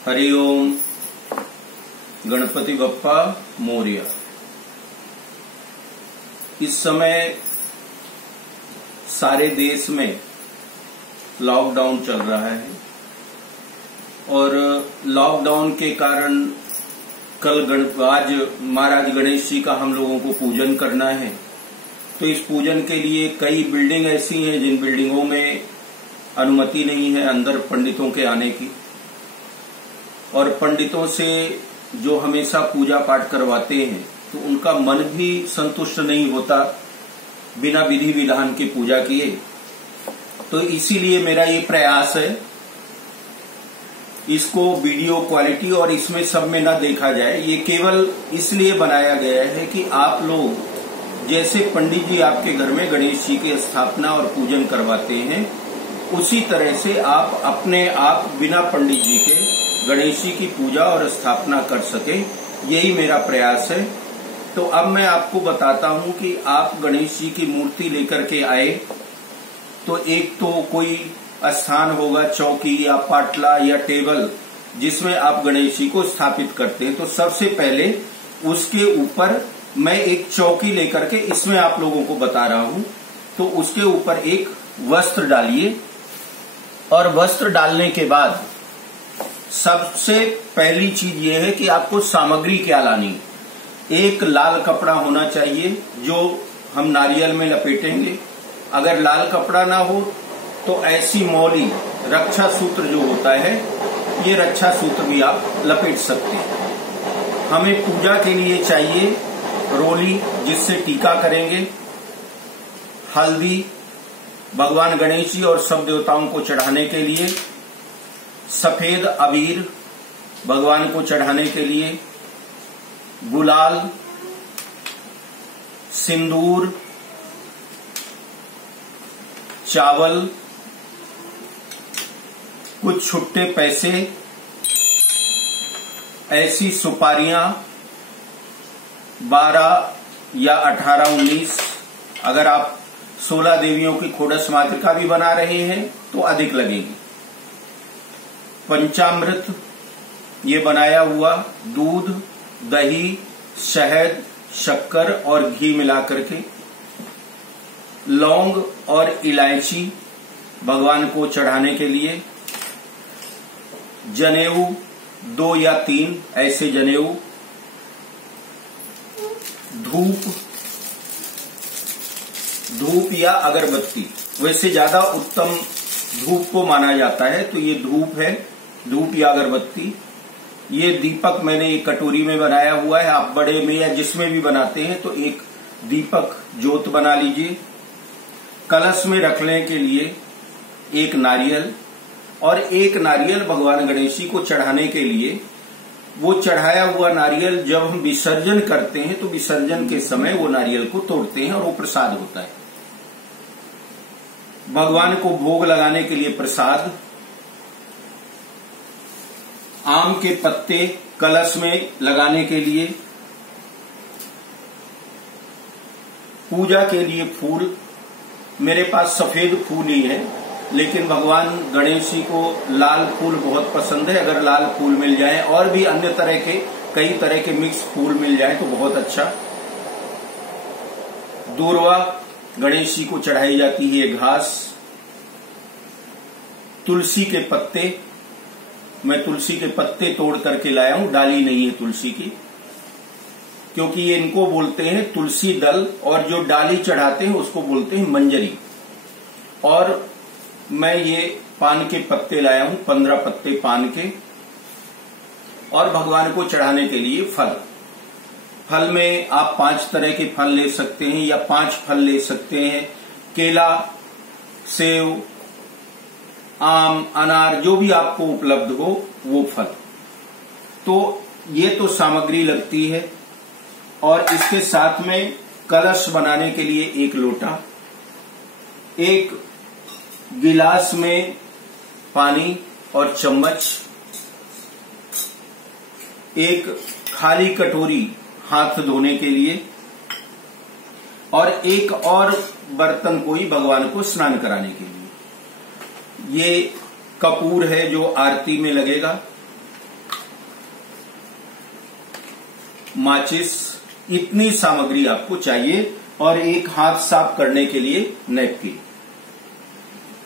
हरि ओम। गणपति बप्पा मोरया। इस समय सारे देश में लॉकडाउन चल रहा है और लॉकडाउन के कारण आज महाराज गणेश जी का हम लोगों को पूजन करना है। तो इस पूजन के लिए कई बिल्डिंग ऐसी हैं जिन बिल्डिंगों में अनुमति नहीं है अंदर पंडितों के आने की, और पंडितों से जो हमेशा पूजा पाठ करवाते हैं तो उनका मन भी संतुष्ट नहीं होता बिना विधि विधान की पूजा किए। तो इसीलिए मेरा ये प्रयास है, इसको वीडियो क्वालिटी और इसमें सब में ना देखा जाए। ये केवल इसलिए बनाया गया है कि आप लोग जैसे पंडित जी आपके घर में गणेश जी की स्थापना और पूजन करवाते हैं, उसी तरह से आप अपने आप बिना पंडित जी के गणेश जी की पूजा और स्थापना कर सके। यही मेरा प्रयास है। तो अब मैं आपको बताता हूं कि आप गणेश जी की मूर्ति लेकर के आए तो एक तो कोई स्थान होगा, चौकी या पाटला या टेबल, जिसमें आप गणेश जी को स्थापित करते हैं। तो सबसे पहले उसके ऊपर मैं एक चौकी लेकर के इसमें आप लोगों को बता रहा हूं। तो उसके ऊपर एक वस्त्र डालिए और वस्त्र डालने के बाद सबसे पहली चीज ये है कि आपको सामग्री क्या लानी है। एक लाल कपड़ा होना चाहिए जो हम नारियल में लपेटेंगे। अगर लाल कपड़ा ना हो तो ऐसी मौली रक्षा सूत्र जो होता है, ये रक्षा सूत्र भी आप लपेट सकते हैं। हमें पूजा के लिए चाहिए रोली, जिससे टीका करेंगे, हल्दी भगवान गणेश जी और सब देवताओं को चढ़ाने के लिए, सफेद अबीर भगवान को चढ़ाने के लिए, गुलाल, सिंदूर, चावल, कुछ छुट्टे पैसे, ऐसी सुपारियां 12 या 18, 19, अगर आप 16 देवियों की खोडस मातृका भी बना रहे हैं तो अधिक लगेगी। पंचामृत, ये बनाया हुआ दूध, दही, शहद, शक्कर और घी मिलाकर के, लौंग और इलायची भगवान को चढ़ाने के लिए, जनेऊ 2 या 3 ऐसे जनेऊ, धूप या अगरबत्ती, वैसे ज्यादा उत्तम धूप को माना जाता है। तो ये धूप है, धूप या अगरबत्ती। ये दीपक मैंने एक कटोरी में बनाया हुआ है, आप बड़े में या जिसमें भी बनाते हैं तो एक दीपक ज्योत बना लीजिए। कलश में रखने के लिए एक नारियल, और एक नारियल भगवान गणेश जी को चढ़ाने के लिए। वो चढ़ाया हुआ नारियल जब हम विसर्जन करते हैं तो विसर्जन के समय वो नारियल को तोड़ते हैं और वो प्रसाद होता है। भगवान को भोग लगाने के लिए प्रसाद, आम के पत्ते कलश में लगाने के लिए, पूजा के लिए फूल। मेरे पास सफेद फूल ही है, लेकिन भगवान गणेश जी को लाल फूल बहुत पसंद है। अगर लाल फूल मिल जाए और भी अन्य तरह के कई तरह के मिक्स फूल मिल जाए तो बहुत अच्छा। दूर्वा गणेश जी को चढ़ाई जाती है, घास। तुलसी के पत्ते, मैं तुलसी के पत्ते तोड़ करके लाया हूं, डाली नहीं है तुलसी की, क्योंकि ये इनको बोलते हैं तुलसी दल, और जो डाली चढ़ाते हैं उसको बोलते हैं मंजरी। और मैं ये पान के पत्ते लाया हूं, 15 पत्ते पान के, और भगवान को चढ़ाने के लिए फल। फल में आप 5 तरह के फल ले सकते हैं या 5 फल ले सकते हैं। केला, सेव, आम, अनार, जो भी आपको उपलब्ध हो वो फल। तो ये तो सामग्री लगती है। और इसके साथ में कलश बनाने के लिए एक लोटा, एक गिलास में पानी और चम्मच, एक खाली कटोरी हाथ धोने के लिए, और एक और बर्तन कोई भगवान को स्नान कराने के लिए। ये कपूर है जो आरती में लगेगा, माचिस, इतनी सामग्री आपको चाहिए और एक हाथ साफ करने के लिए नैपकिन।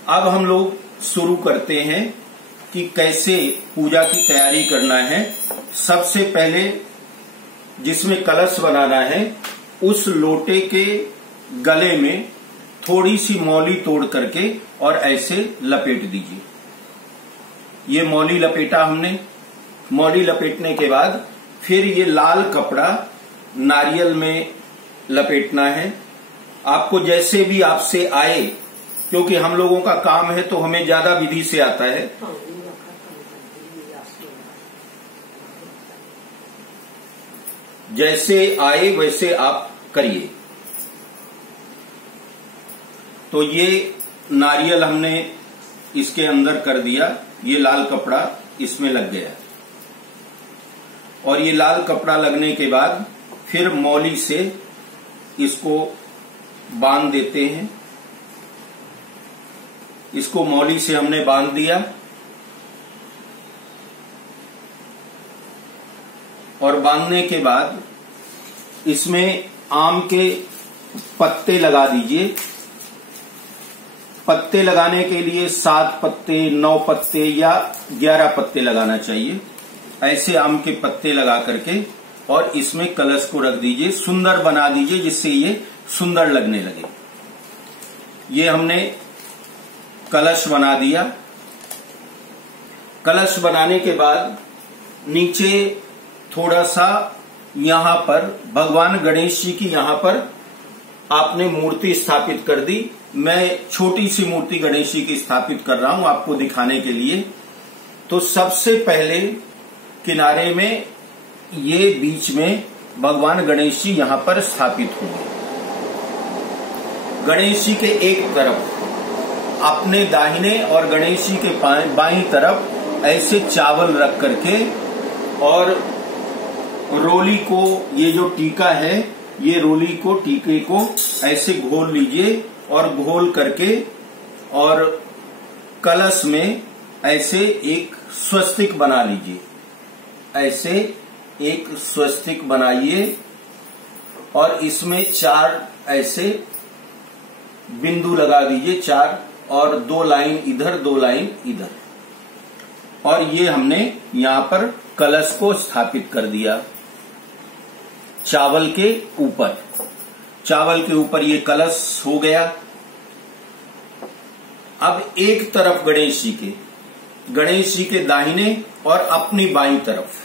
अब हम लोग शुरू करते हैं कि कैसे पूजा की तैयारी करना है। सबसे पहले जिसमें कलश बनाना है उस लोटे के गले में थोड़ी सी मौली तोड़ करके और ऐसे लपेट दीजिए। ये मौली लपेटा हमने। मौली लपेटने के बाद फिर ये लाल कपड़ा नारियल में लपेटना है। आपको जैसे भी आपसे आए, क्योंकि हम लोगों का काम है तो हमें ज्यादा विधि से आता है। जैसे आए वैसे आप करिए। तो ये नारियल हमने इसके अंदर कर दिया, ये लाल कपड़ा इसमें लग गया और ये लाल कपड़ा लगने के बाद फिर मौली से इसको बांध देते हैं। इसको मौली से हमने बांध दिया और बांधने के बाद इसमें आम के पत्ते लगा दीजिए। पत्ते लगाने के लिए 7 पत्ते, 9 पत्ते या 11 पत्ते लगाना चाहिए। ऐसे आम के पत्ते लगा करके और इसमें कलश को रख दीजिए। सुंदर बना दीजिए जिससे ये सुंदर लगने लगे। ये हमने कलश बना दिया। कलश बनाने के बाद नीचे थोड़ा सा यहां पर भगवान गणेश जी की यहां पर आपने मूर्ति स्थापित कर दी। मैं छोटी सी मूर्ति गणेश जी की स्थापित कर रहा हूं आपको दिखाने के लिए। तो सबसे पहले किनारे में ये बीच में भगवान गणेश जी यहां पर स्थापित होंगे। गणेश जी के एक तरफ अपने दाहिने और गणेश जी के बाईं तरफ ऐसे चावल रख करके और रोली को, ये जो टीका है, ये रोली को, टीके को ऐसे घोल लीजिए और घोल करके और कलश में ऐसे एक स्वस्तिक बना लीजिए। ऐसे एक स्वस्तिक बनाइए और इसमें 4 ऐसे बिंदु लगा दीजिए, 4 और 2 लाइन इधर, 2 लाइन इधर। और ये हमने यहां पर कलश को स्थापित कर दिया चावल के ऊपर। चावल के ऊपर ये कलश हो गया। अब एक तरफ गणेश जी के दाहिने और अपनी बाईं तरफ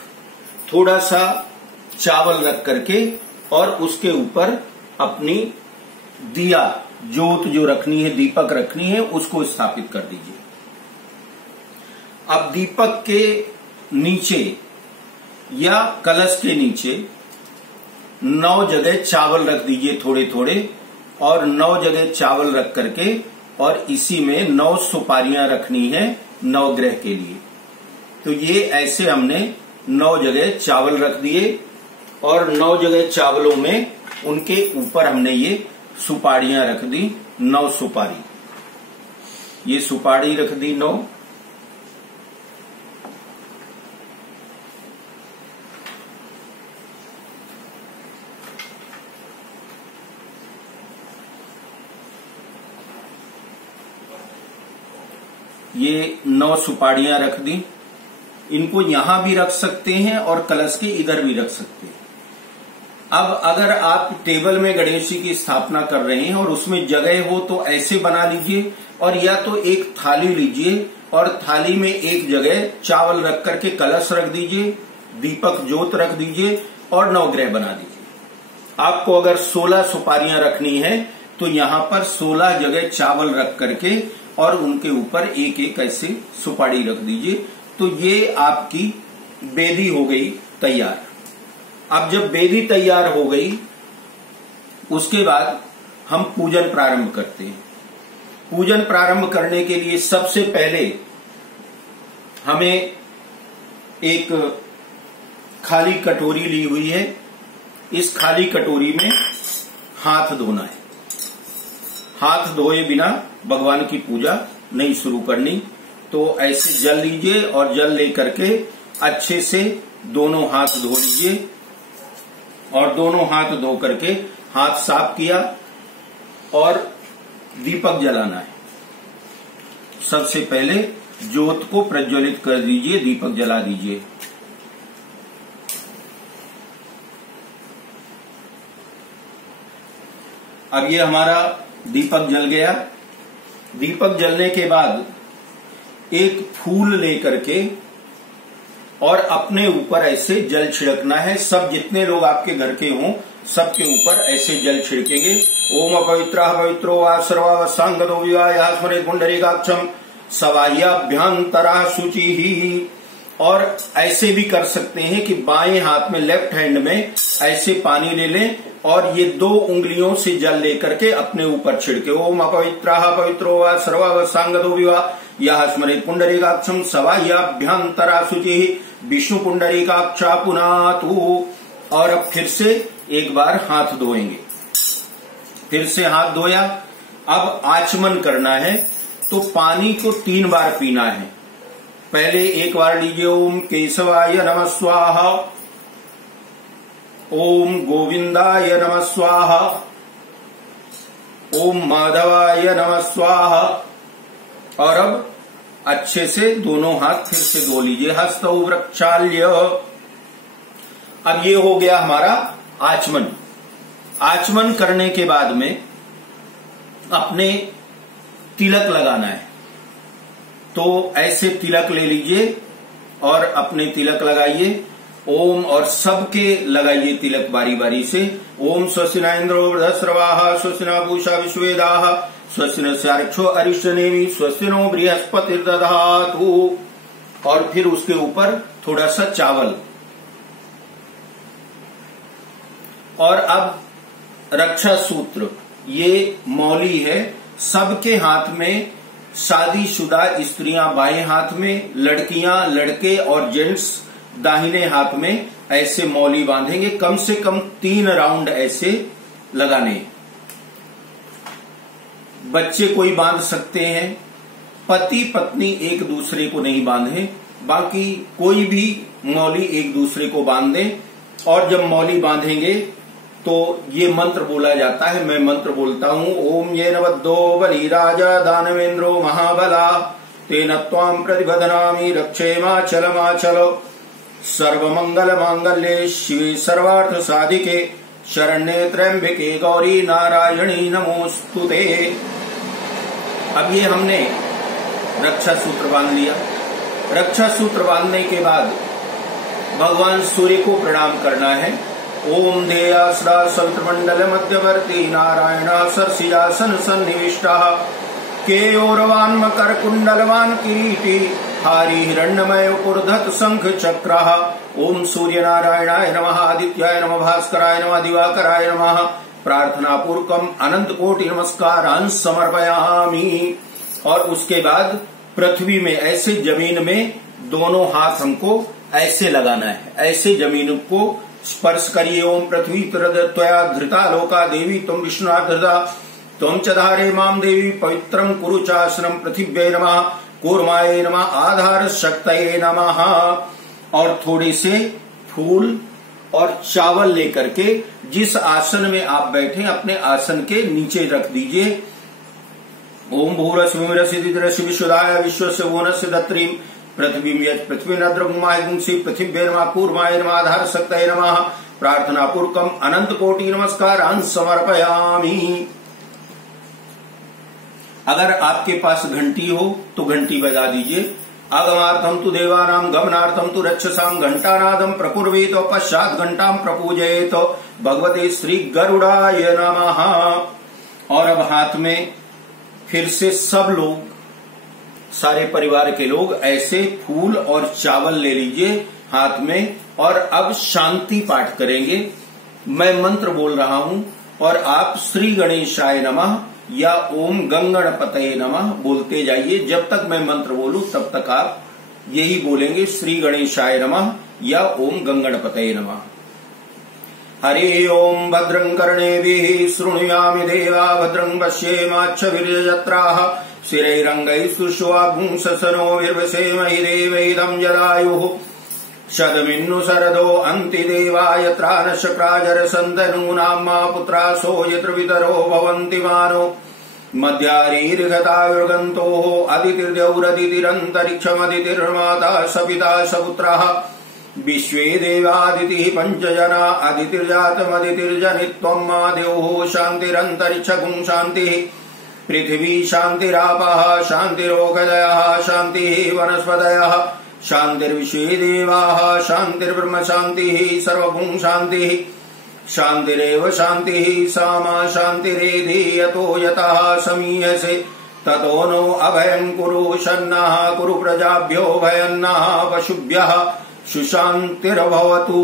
थोड़ा सा चावल रख करके और उसके ऊपर अपनी दिया, जोत जो रखनी है, दीपक रखनी है, उसको स्थापित कर दीजिए। अब दीपक के नीचे या कलश के नीचे 9 जगह चावल रख दीजिए, थोड़े थोड़े, और 9 जगह चावल रख करके और इसी में 9 सुपारियां रखनी है नवग्रह के लिए। तो ये ऐसे हमने 9 जगह चावल रख दिए और 9 जगह चावलों में उनके ऊपर हमने ये सुपारियां रख दी, 9 सुपारी। ये सुपारी रख दी 9। ये 9 सुपारियां रख दी। इनको यहां भी रख सकते हैं और कलश के इधर भी रख सकते हैं। अब अगर आप टेबल में गणेश जी की स्थापना कर रहे हैं और उसमें जगह हो तो ऐसे बना लीजिए, और या तो एक थाली लीजिए और थाली में एक जगह चावल रख करके कलश रख दीजिए, दीपक जोत रख दीजिए और नवग्रह बना दीजिए। आपको अगर 16 सुपारियां रखनी है तो यहां पर 16 जगह चावल रख करके और उनके ऊपर एक एक ऐसे सुपारी रख दीजिए। तो ये आपकी बेदी हो गई तैयार। अब जब बेदी तैयार हो गई, उसके बाद हम पूजन प्रारंभ करते हैं। पूजन प्रारंभ करने के लिए सबसे पहले हमें एक खाली कटोरी ली हुई है। इस खाली कटोरी में हाथ धोना है। हाथ धोए बिना भगवान की पूजा नहीं शुरू करनी। तो ऐसे जल लीजिए और जल लेकर के अच्छे से दोनों हाथ धो लीजिए। और दोनों हाथ धो करके हाथ साफ किया और दीपक जलाना है। सबसे पहले ज्योत को प्रज्वलित कर दीजिए, दीपक जला दीजिए। अब ये हमारा दीपक जल गया। दीपक जलने के बाद एक फूल लेकर के और अपने ऊपर ऐसे जल छिड़कना है। सब जितने लोग आपके घर के हों सबके ऊपर ऐसे जल छिड़केंगे। ओम अपवित्र पवित्रो वा सर्वा सांगतो विवाह स्मरेत पुंडरीकाक्षम सवाह्याभ्यंतरा शुचि ही। और ऐसे भी कर सकते हैं कि बाएं हाथ में, लेफ्ट हैंड में ऐसे पानी ले लें और ये 2 उंगलियों से जल लेकर के अपने ऊपर छिड़के। ओम अपवित्र पवित्रो वा सर्वा सांगतो विवाह यह स्मरेत पुंडरीकाक्षम सवाह्याभ्यंतरा शुचि विष्णु पुंडरीकाक्षा पुनातु। और अब फिर से एक बार हाथ धोएंगे। फिर से हाथ धोया। अब आचमन करना है, तो पानी को 3 बार पीना है। पहले एक बार लीजिए। ओम केशवाय नमः स्वाहा, ओम गोविंदाय नमः स्वाहा, ओम माधवाय नमः स्वाहा। और अब अच्छे से दोनों हाथ फिर से धो लीजिए। हस्तौ वृक्षाल्य। अब ये हो गया हमारा आचमन। आचमन करने के बाद में अपने तिलक लगाना है, तो ऐसे तिलक ले लीजिए और अपने तिलक लगाइए। ओम और सबके लगाइए तिलक बारी बारी से। ओम स्वस्ति न इंद्रो वृद्धश्रवाः स्वस्ति न पूषा विश्वेदाः स्वस्ति न स्यार्क्षो अरिष्टनेमि स्वस्ति नो बृहस्पतिर्दधातु। और फिर उसके ऊपर थोड़ा सा चावल। और अब रक्षा सूत्र, ये मौली है। सबके हाथ में, शादीशुदा स्त्रियां बाएं हाथ में, लड़कियां, लड़के और जेंट्स दाहिने हाथ में ऐसे मौली बांधेंगे। कम से कम 3 राउंड ऐसे लगाने। बच्चे कोई बांध सकते हैं, पति पत्नी एक दूसरे को नहीं बांधे, बाकी कोई भी मौली एक दूसरे को बांध दें। और जब मौली बांधेंगे तो ये मंत्र बोला जाता है। मैं मंत्र बोलता हूँ। ओम येन बद्धो बली राजा दानवेंद्रो महाबला तेन त्वां प्रतिबध्नामि रक्षेमाचलमाचल सर्वमंगल मांगल्ये शिवे सर्वार्थ साधिके शरण्ये त्र्यंबके गौरी नारायणी नमोस्तुते। अब ये हमने रक्षा सूत्र बांध लिया। रक्षा सूत्र बांधने के बाद भगवान सूर्य को प्रणाम करना है। ओम ध्येयासुरा सवितृमंडल मध्यवर्ती नारायण सर्षिजासन सन्निविष्टः केयोरवान् मकर कुंडलवान् किरीटी हारी हिरण्यमय ऊर्धत शंख चक्रः। ओम सूर्य नारायणाय नमः आदित्याय नमः भास्कराय नमः दिवाकराय नमः प्रार्थना पूर्वकम अनंत कोटि नमस्कारान् समर्पयामि। और उसके बाद पृथ्वी में ऐसे जमीन में दोनों हाथ हमको ऐसे लगाना है। ऐसे जमीन को स्पर्श करिए। ओम पृथ्वी त्वया धृता लोका देवी तुम विष्णुना धृता तुम च धारे माम देवी पवित्रम कुरु चाश्रम पृथिव्यै नमः कूर्माय नमः आधार शक्तये नमः। और थोड़े से फूल और चावल लेकर के जिस आसन में आप बैठे अपने आसन के नीचे रख दीजिए। ओम भूरश्मिरसिद्धिरसि विश्वदाय विश्वस्य भुवनस्य दत्रीम पृथ्वी पृथ्वी नद्रगुंसी पृथिव्यै नमः कूर्माय नमः आधार शक्तये नमः प्रार्थना पूर्वकम अनंत कोटि नमस्कारान् समर्पयामि। अगर आपके पास घंटी हो तो घंटी बजा दीजिए। आगमार्थम तु देवानां गमनार्थम तु रक्षसां घंटानादं प्रकुर्वेत पश्चात घंटां प्रपूजयेत भगवते श्री गरुड़ाय नमः। और अब हाथ में फिर से सब लोग, सारे परिवार के लोग ऐसे फूल और चावल ले लीजिए हाथ में। और अब शांति पाठ करेंगे। मैं मंत्र बोल रहा हूं और आप श्री गणेशाय नमः या ओम गंगणपतये नमः बोलते जाइए। जब तक मैं मंत्र बोलूं तब तक आप यही बोलेंगे, श्री गणेशाय नमः या ओम गंगणपतये नमः। हरि ओम भद्रं कर्णेभिः शृणुयामि देवा भद्रं पश्येमाच्छभिर्यजत्राः स्थिरैरङ्गैः सुष्ठुवागुंससनो विर्वसेमहि देवैदं जलायुः शतमिन्नु शरदो अन्ति देवा यत्रा न शक्राजरसन्तनूनां मा पुत्रासो यत्र वितरो भवन्ति मानो मध्यारीर्घतायुर्गन्तोः अदितिर्द्यौरदितिरन्तरिक्षमदितिर्माता सपिता सपुत्रः विश्वे देवादितिः पञ्चजना अदितिर्जातमदितिर्जनित्वं मा देवो शान्तिरन्तरिक्षगुं शान्तिः पृथिवी शान्तिरापः शान्तिरोगदयः शान्तिः वनस्पतयः शान्तिर्विश्वे देवाः शान्तिर्ब्रह्म शान्तिः सर्वगुं शान्तिः शान्तिरेव शान्तिः सा मा शान्तिरेधि यतो यतः समीयसे ततो नो अभयं कुरु शन्नः कुरु प्रजाभ्यो भयन्नः पशुभ्यः सुशान्तिर्भवतु।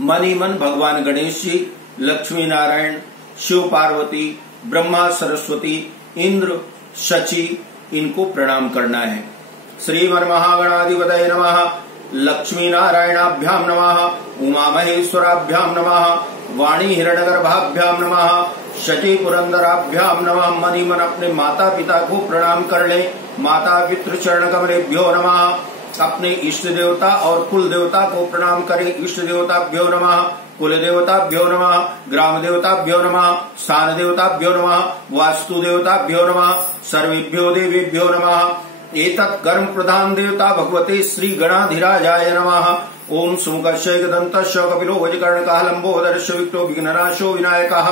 मनी मन भगवान गणेश जी, लक्ष्मी नारायण, शिव पार्वती, ब्रह्मा सरस्वती, इंद्र, शची, इनको प्रणाम करना है। श्रीमन् महागणाधिपतये नमः। लक्ष्मी नारायणाभ्याम नमः। उमा महेश्वराभ्याम नमः। वाणी हिरण्यगर्भाभ्याम नमः। शची पुरंदराभ्याम नमः। मनी मन अपने माता पिता को प्रणाम कर ले। माता पितृ चरण कमलेभ्यो नमः। अपने इष्ट देवता और कुल देवता को प्रणाम करें। इष्ट देवताभ्यो नमः, कुल देवताभ्यो नमः, ग्राम देवताभ्यो नमः, स्थान देवताभ्यो नमः, वास्तु देवताभ्यो नमः, सर्वेभ्यो देवेभ्यो नमः। एतत् कर्म प्रधान देवता भगवते श्री गणाधिराजाय नमः। ओम सुमुखस्य एकदन्तस्य कपिलो वज्रकर्णकः लम्बोदरस्य विक्टो विघ्ननाशो विनायकः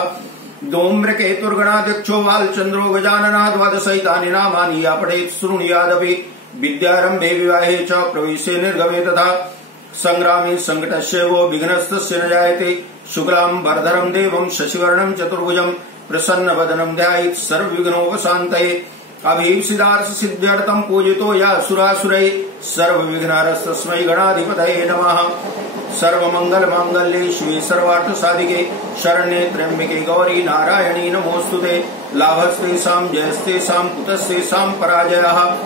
धूम्रकेतुर्गणाध्यक्षो बालचन्द्रो गजाननः द्वादशैतानि नामानि या पठेत् शृणुयादपि विद्यारम्भे विवाहे च प्रवेशे निर्गमे तथा संग्रामे संकटस्य वो विघ्नस्तस्य न जायते। शुक्लां वरदरं देवं शशिवर्णं चतुर्भुजं प्रसन्नवदनं ध्यायेत् सर्वविघ्नोपशान्तये। अभीप्सितार्थ सिद्ध्यर्थं पूजितो या सुरासुरै सर्वविघ्नहरस्तस्मै गणाधिपतये नमः। सर्वमंगल मांगल्ये शिवे सर्वार्थ साधिके शरण्ये त्र्यंबके गौरी नारायणी नमोस्तुते। लाभस्तेषां जयस्तेषां कुतस्तेषां पराजयः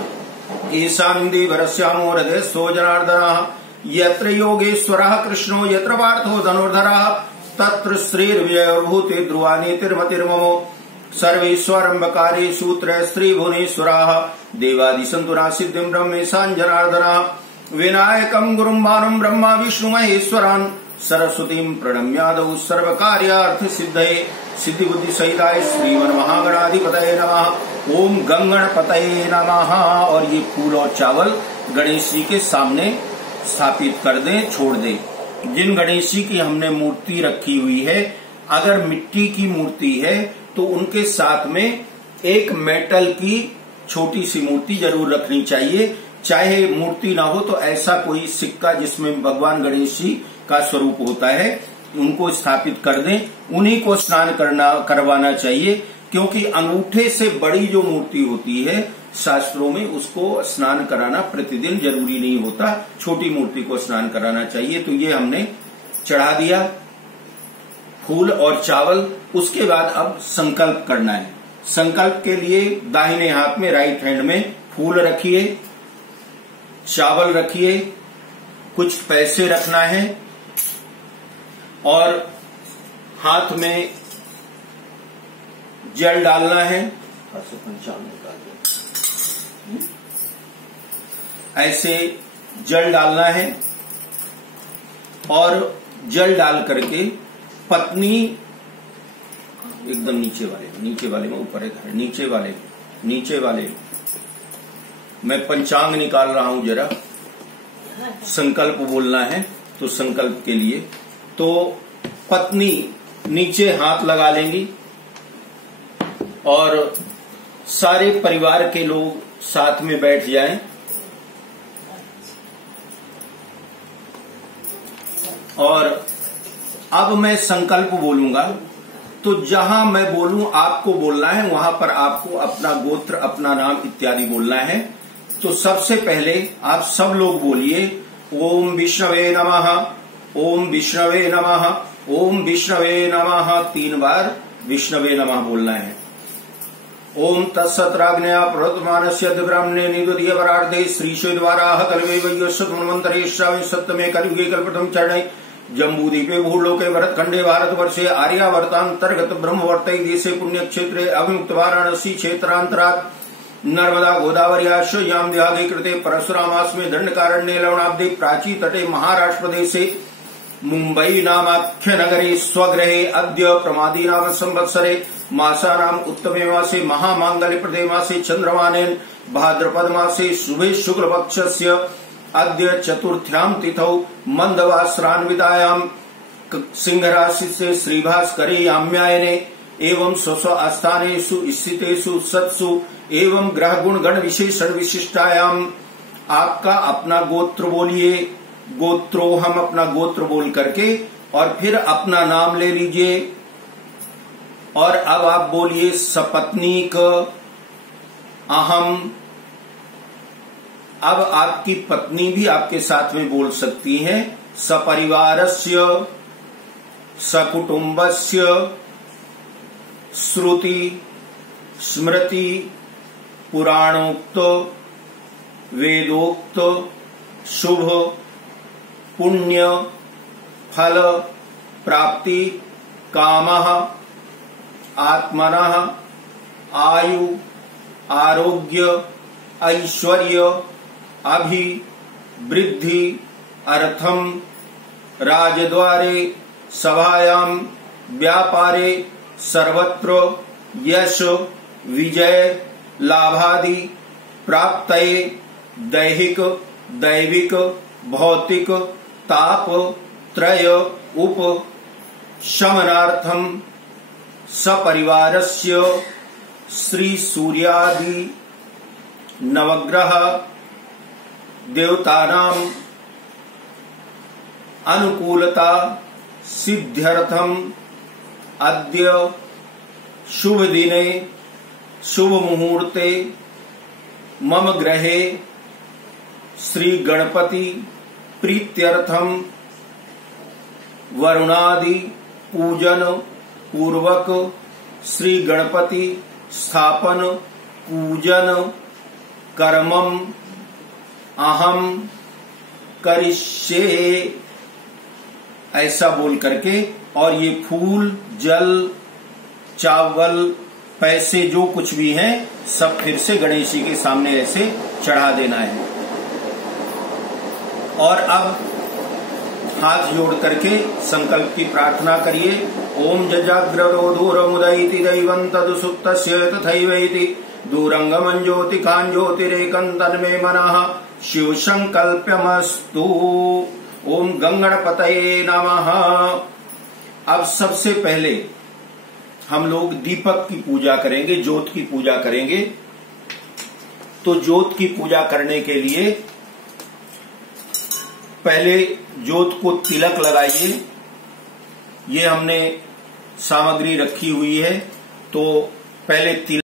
ईशान देवरस्यामो हृदयस्थो जनार्दनः। यत्र योगेश्वरः कृष्णो यत्र पार्थो धनुर्धरः तत्र श्रीर्विजयोर्भूते ध्रुवा नीतिर्मतिर्ममो। सर्वेश्वरम्बकारेषु त्रयस्त्रिभुवनेश्वराः देवादिसन्तुना सिद्धिं ब्रह्मेशान् जनार्दनः। विनायकं गुरुं भानुं ब्रह्मा विष्णु महेश्वरान् सरस्वतीं प्रणम्यादौ सर्वकार्यार्थसिद्धये। सिद्धि बुद्धि सहिताय श्रीमन्महागणाधिपतये नमः। ओम गंगणपतये नमः। और ये फूल और चावल गणेश जी के सामने स्थापित कर दें, छोड़ दें। जिन गणेश जी की हमने मूर्ति रखी हुई है, अगर मिट्टी की मूर्ति है तो उनके साथ में एक मेटल की छोटी सी मूर्ति जरूर रखनी चाहिए। चाहे मूर्ति ना हो तो ऐसा कोई सिक्का जिसमें भगवान गणेश जी का स्वरूप होता है, उनको स्थापित कर दें। उन्हीं को स्नान करवाना चाहिए, क्योंकि अंगूठे से बड़ी जो मूर्ति होती है शास्त्रों में उसको स्नान कराना प्रतिदिन जरूरी नहीं होता। छोटी मूर्ति को स्नान कराना चाहिए। तो ये हमने चढ़ा दिया फूल और चावल। उसके बाद अब संकल्प करना है। संकल्प के लिए दाहिने हाथ में, राइट हैंड में फूल रखिए, चावल रखिए, कुछ पैसे रखना है और हाथ में जल डालना है। ऐसे जल डालना है और जल डाल करके पत्नी एकदम नीचे वाले में, ऊपर है नीचे वाले मैं पंचांग निकाल रहा हूं जरा। संकल्प बोलना है तो संकल्प के लिए तो पत्नी नीचे हाथ लगा लेंगी और सारे परिवार के लोग साथ में बैठ जाएं और अब मैं संकल्प बोलूंगा तो जहां मैं बोलूं आपको बोलना है, वहां पर आपको अपना गोत्र, अपना नाम इत्यादि बोलना है। तो सबसे पहले आप सब लोग बोलिए ओम विष्णवे नमः, ओम विष्णवे नमः, ओम विष्णवे नमः। 3 बार विष्णवे नमः बोलना है। ओम तत्सत्राग्नया प्रवर्तमानस्य ब्राह्मणे निदुदीय वरार्धे श्रीशैद्वाराः कलवे वैश्वमन्वन्तरे श्रावे सप्तमे कलियुगे कल्पतम चरणे जम्बूदीपे भूलोके भरतखंडे भारतवर्षे आर्यावर्तांतर्गत ब्रह्मवर्तै देशे पुण्यक्षेत्रे अविमुक्त वाराणसी क्षेत्रांतरात् नर्मदा गोदावर्याश्च यां विभागे कृते परशुरामास्मे दंडकारण्ये लवणाब्दे प्राची तटे महाराष्ट्र प्रदेशे मुंबई नामाख्य नगरे स्वगृहे अद्य प्रमादी नाम संवत्सरे मासानाम उत्तमे मासे महामांगल्य प्रदे मासे चंद्रमानेन भाद्रपद मासे शुभे शुक्ल पक्षस्य अद्य चतुर्थ्यां तिथौ मंदवासरान्वितायां सिंह राशि से श्रीभास्करे याम्यायने एवं स्वस्व आस्थानेषु स्थितेषु सत्सु एवं ग्रह गुण गण विशेषण विशिष्टायाम। आपका अपना गोत्र बोलिए, गोत्रो हम अपना गोत्र बोल करके और फिर अपना नाम ले लीजिए। और अब आप बोलिए सपत्नीक अहम। अब आपकी पत्नी भी आपके साथ में बोल सकती है। सपरिवारस्य, सकुटुंबस्य, श्रुति स्मृति पुराणोक्त वेदोक्त शुभ पुण्य फल प्राप्ति कामः आत्मनः आयु आरोग्य ऐश्वर्य अभिवृद्धि अर्थम राजद्वारे सभायां व्यापारे सर्वत्र यश विजय लाभादि प्राप्तये दैहिक दैविक भौतिक ताप त्रय उप शमनार्थम सपरिवारस्य श्री सूर्यादि नवग्रह देवतानां अनुकूलता सिद्ध्यर्थम अद्य शुभ दिने शुभ मुहूर्ते मम गृहे श्री गणपति प्रीत्यर्थम वरुणादि पूजन पूर्वक श्री गणपति स्थापन पूजन कर्मम अहम करिष्ये, ऐसा बोल करके और ये फूल जल चावल पैसे जो कुछ भी है सब फिर से गणेश जी के सामने ऐसे चढ़ा देना है। और अब हाथ जोड़ करके संकल्प की प्रार्थना करिए। ओम जजाग्रतो दूरमुदयति दैवं तदुसुप्तस्य तथैवैति दूरंगमं ज्योतिकां ज्योतिरेकं तन्मे मनः शिव संकल्प्यमस्तु। ओम गंगणपतये नमः। अब सबसे पहले हम लोग दीपक की पूजा करेंगे, ज्योत की पूजा करेंगे। तो ज्योत की पूजा करने के लिए पहले ज्योत को तिलक लगाइए। ये हमने सामग्री रखी हुई है, तो पहले तिलक